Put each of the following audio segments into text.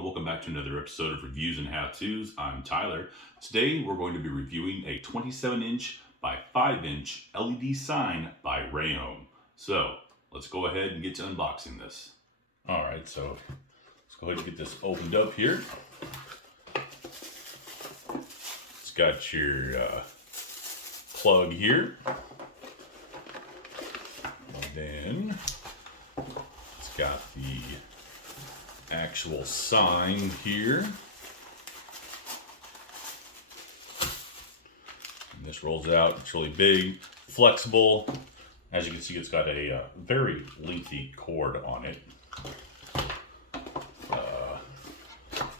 and welcome back to another episode of Reviews and How-Tos. I'm Tyler. Today we're going to be reviewing a 27-inch by 5-inch LED sign by Rayhome. So let's go ahead and get to unboxing this. Alright, so let's go ahead and get this opened up here. It's got your plug here. And then it's got the actual sign here. And this rolls out. It's really big, flexible. As you can see, it's got a very lengthy cord on it. A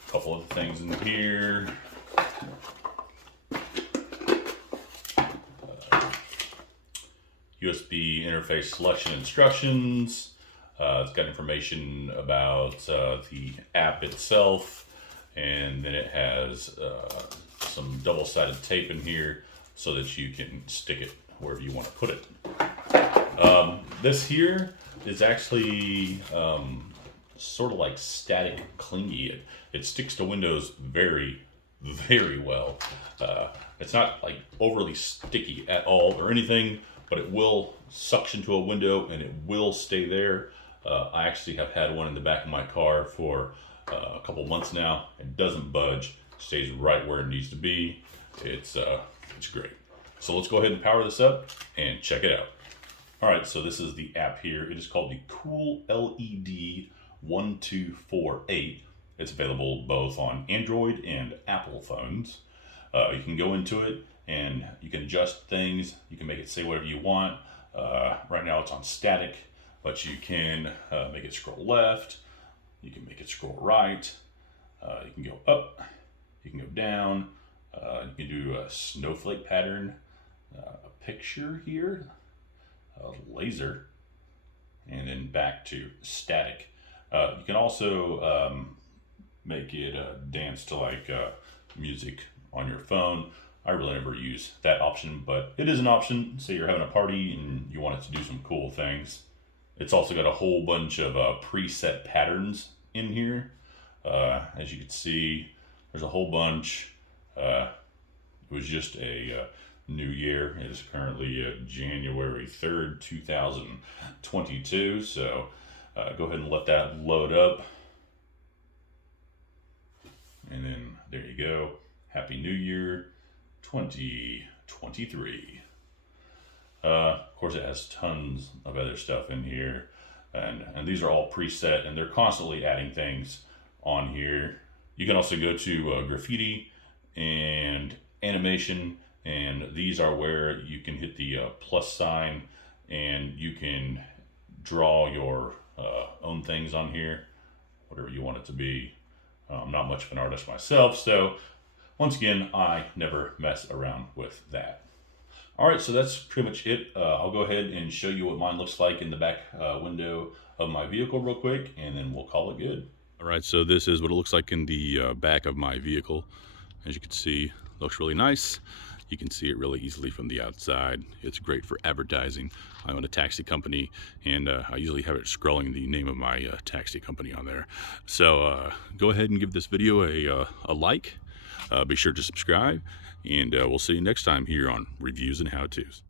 couple of things in here. USB interface selection instructions. It's got information about the app itself, and then it has some double-sided tape in here so that you can stick it wherever you want to put it. This here is actually sort of like static clingy. It sticks to windows very, very well. It's not like overly sticky at all or anything, but it will suction to a window and it will stay there. I actually have had one in the back of my car for a couple months now. It doesn't budge, stays right where it needs to be. It's great. So let's go ahead and power this up and check it out. All right, so this is the app here. It is called the Cool LED 1248. It's available both on Android and Apple phones. You can go into it and you can adjust things. You can make it say whatever you want. Right now it's on static, but you can make it scroll left. You can make it scroll right. You can go up. You can go down. You can do a snowflake pattern, a picture here, a laser, and then back to static. You can also make it dance to like music on your phone. I really never use that option, but it is an option. Say you're having a party and you want it to do some cool things. It's also got a whole bunch of preset patterns in here. As you can see, there's a whole bunch. It was just a new year. It is currently January 3rd, 2022. So go ahead and let that load up. And then there you go. Happy New Year 2023. Of course, it has tons of other stuff in here, and these are all preset, and they're constantly adding things on here. You can also go to graffiti and animation, and these are where you can hit the plus sign, and you can draw your own things on here, whatever you want it to be. I'm not much of an artist myself, so once again, I never mess around with that. All right, so that's pretty much it. I'll go ahead and show you what mine looks like in the back window of my vehicle real quick, and then we'll call it good. All right, so this is what it looks like in the back of my vehicle. As you can see, it looks really nice. You can see it really easily from the outside. It's great for advertising. I own a taxi company, and I usually have it scrolling the name of my taxi company on there. So go ahead and give this video a like. Be sure to subscribe, and we'll see you next time here on Reviews and How-Tos.